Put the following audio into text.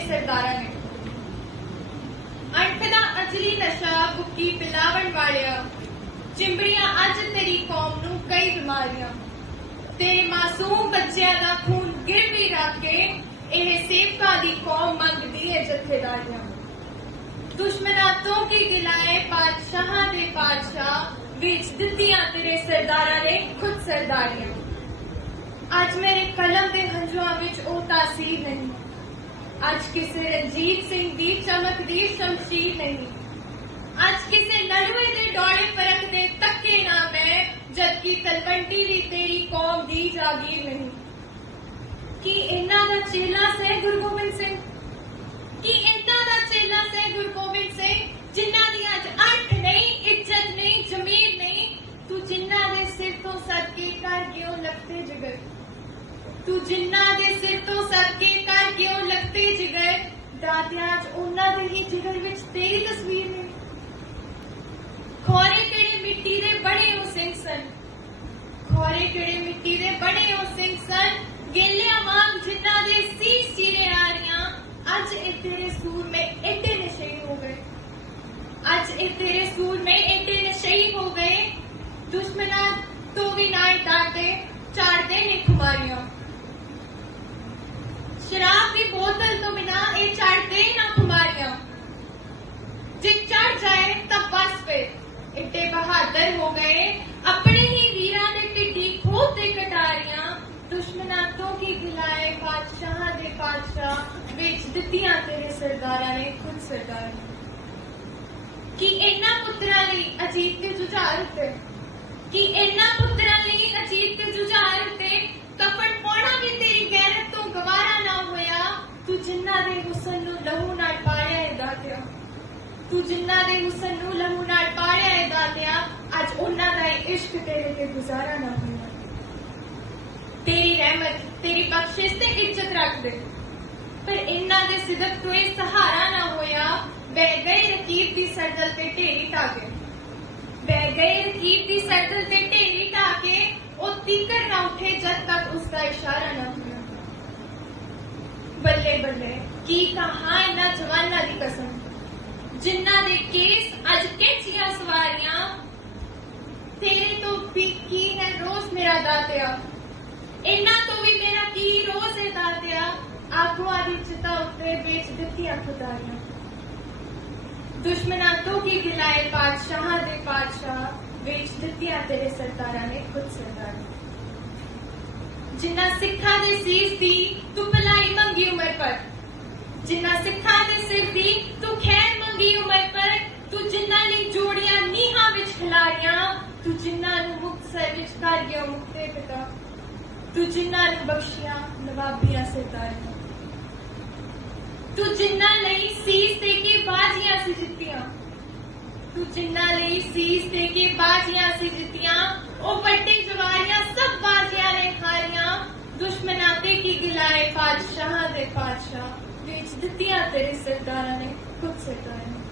ਸਰਦਾਰਾਂ ਨੇ। ਅੰਠ ਅਜਲੀ ਨਸ਼ਾ ਬੁੱਕੀ ਪਿਲਾਵਣ ਵਾਲਿਆ, ਚਿੰਬੜੀਆਂ ਅੱਜ ਤੇਰੀ ਕੌਮ ਨੂੰ ਕਈ ਬਿਮਾਰੀਆਂ। ਤੇਰੇ ਮਾਸੂਮ ਬੱਚਿਆਂ ਦਾ ਖੂਨ ਗਿਰਵੀ ਰੱਖ ਕੇ ਇਹ ਸੇਵਕਾਂ ਦੀ ਕੌਮ ਮੰਗਦੀ ਹੈ ਜਥੇਦਾਰੀਆਂ। ਦੁਸ਼ਮਣਾਂ ਤੋਂ ਕੀ ਗਿਲਾਏ ਪਾਤਸ਼ਾਹਾਂ ਦੇ ਪਾਤਸ਼ਾਹ, ਵਿੱਚ ਦਿੱਤੀਆਂ ਤੇਰੇ ਸਰਦਾਰਾਂ ਨੇ ਖੁਦ ਸਰਦਾਰੀਆਂ। ਅੱਜ ਮੇਰੇ ਕਲਮ ਦੇ ਹੰਝੂਆਂ ਵਿੱਚ ਉਹ ਤਾਸੀਰ ਨਹੀਂ। आज किसे रंजीत सिंह, दीप चमक, दीप शमशीर नहीं। आज किसे नलवे दे डोड़े परख दे तके ना मैं, जबकि तलवंटी तेरी कौम दी जागीर नहीं। कि इन्ना का चेला ਮਿੱਟੀ ਦੇ ਬਣੇ ਹੋ ਸਿੰਘ ਸਨ ਖੋਰੇ ਕਿਹੜੇ ਮਿੱਟੀ ਦੇ ਬਣੇ ਹੋ ਸਿੰਘ ਸਨ ਗੇਲਿਆਂ ਵਾਂਗ ਜਿਨ੍ਹਾਂ ਦੇ ਸੀਸ ਚੀਰੇ ਆ ਰਹੀਆਂ ਅੱਜ ਇਹ ਤੇਰੇ ਸੂਰਮੇ ਏਡੇ ਨਸ਼ਈ ਹੋ ਗਏ ਅੱਜ ਇਹ ਤੇਰੇ ਸੂਰਮੇ ਏਡੇ ਨਸ਼ਈ ਹੋ ਗਏ ਦੁਸ਼ਮਨਾਂ ਤੋਂ ਵੀ ਨਾ ਡਰਦੇ ਚਾੜਦੇ ਨੇ ਖੁਮਾਰੀਆਂ ਦਿੱਤੀਆਂ ਤੇਰੇ ਸਰਦਾਰਾਂ ਨੇ ਖੁਦ ਸਰਦਾਰ ਨੇ ਕਿ ਇਹਨਾਂ ਪੁੱਤਰਾਂ ਲਈ ਅਜੀਤ ਤੇ ਜੁਝਾਰ ਉੱਤੇ ਕਿ ਇਹਨਾਂ ਪੁੱਤਰਾਂ ਲਈ ਅਜੀਤ ਤੇ ਜੁਝਾਰ ਉੱਤੇ ਕਪੜ ਪਾਉਣਾ ਵੀ ਤੇਰੀ ਗੈਰਤ ਤੋਂ ਗਵਾਰਾ ਨਾ ਹੋਇਆ ਤੂੰ ਜਿਨ੍ਹਾਂ ਦੇ ਹੁਸਨ ਨੂੰ ਲਹੂ ਨਾਲ ਪਾਲਿਆ ਏ ਦਾਤਿਆ ਤੂੰ ਜਿਨ੍ਹਾਂ ਦੇ ਹੁਸਨ ਨੂੰ ਲਹੂ ਨਾਲ ਪਾਲਿਆ ਏ ਦਾਤਿਆ ਅੱਜ ਉਹਨਾਂ ਦਾ ਇਹ ਇਸ਼ਕ ਤੇਰੇ ਤੇ ਗੁਜ਼ਾਰਾ ਨਾ ਹੋਇਆ ਤੇਰੀ ਰਹਿਮਤ ਤੇਰੀ ਬਖਸ਼ਿਸ਼ ਤੇ ਇੱਜ਼ਤ ਰੱਖ ਦੇ ਪਰ ਇਹਨਾਂ ਦੇ ਸਿਦਕ ਤੋਂ ਇਹ ਸਹਾਰਾ ਨਾ ਹੋਇਆ। ਬਹਿ ਗਏ ਰਕੀਬ ਦੀ ਸਰਦਲ ਤੇ ਢੇਰੀ ਢਾ ਬਹਿ ਗਏ ਰਕੀਬ ਦੀ ਸਰਦਲ ਤੇ ਢੇਰੀ ਢਾ ਉਹ ਤੀਕਰ ਨਾ ਉੱਠੇ ਜਦ ਤੱਕ ਉਸ ਦਾ ਇਸ਼ਾਰਾ ਨਾ ਹੋਇਆ। ਬੱਲੇ ਬੱਲੇ, ਕੀ ਕਹਾ ਇਹਨਾਂ ਜਵਾਨਾਂ ਦੀ ਕਸਮ? ਜਿਨ੍ਹਾਂ ਦੇ ਕੇਸ ਅੱਜ ਕੈਂਚੀਆਂ ਸਵਾਰੀਆਂ, ਤੇਰੇ ਤੋਂ ਵੀ ਕੀ ਹੈ ਰੋਜ਼ ਮੇਰਾ ਦਾਤਿਆ? ਇਹਨਾਂ ਤੋਂ ਵੀ ਮੇਰਾ ਕੀ ਰੋਜ਼ ਹੈ ਦਾਤਿਆ? आँखों आदि चिता उतरे बेच दिती खुदाइया दुश्मनातों की गिलाए बादशाह दे बादशाह बेच दितिया तेरे सरकारा ने खुद सरकार। जिन्ना सिखा दे सीस दी तू भलाई मंगी उम्र पर। जिन्ना सिखा दे सिर दी तू खैर मंगी उम्र पर। तू जिन्ना ने जोड़िया नीहा विच खिलारिया, तू जिन्ना नु मुक्तसर विच कारिया मुक्ते पिता। तू जिन्ना नु बख्शिया नवाबिया सरकारिया। तू जिन्ना लई सीस दे के बाजियाँ सी जितिया। तू जिन्ना लई सीस दे के बाजियाँ सी जितिया। ओ बट्टे जवारियाँ, सब बाजियाँ ने खारियाँ। दुश्मनाते की गिलाए बादशाह दे बादशाह। बेच दितिया तेरे सरदारा ने, खुद सरदारा ने।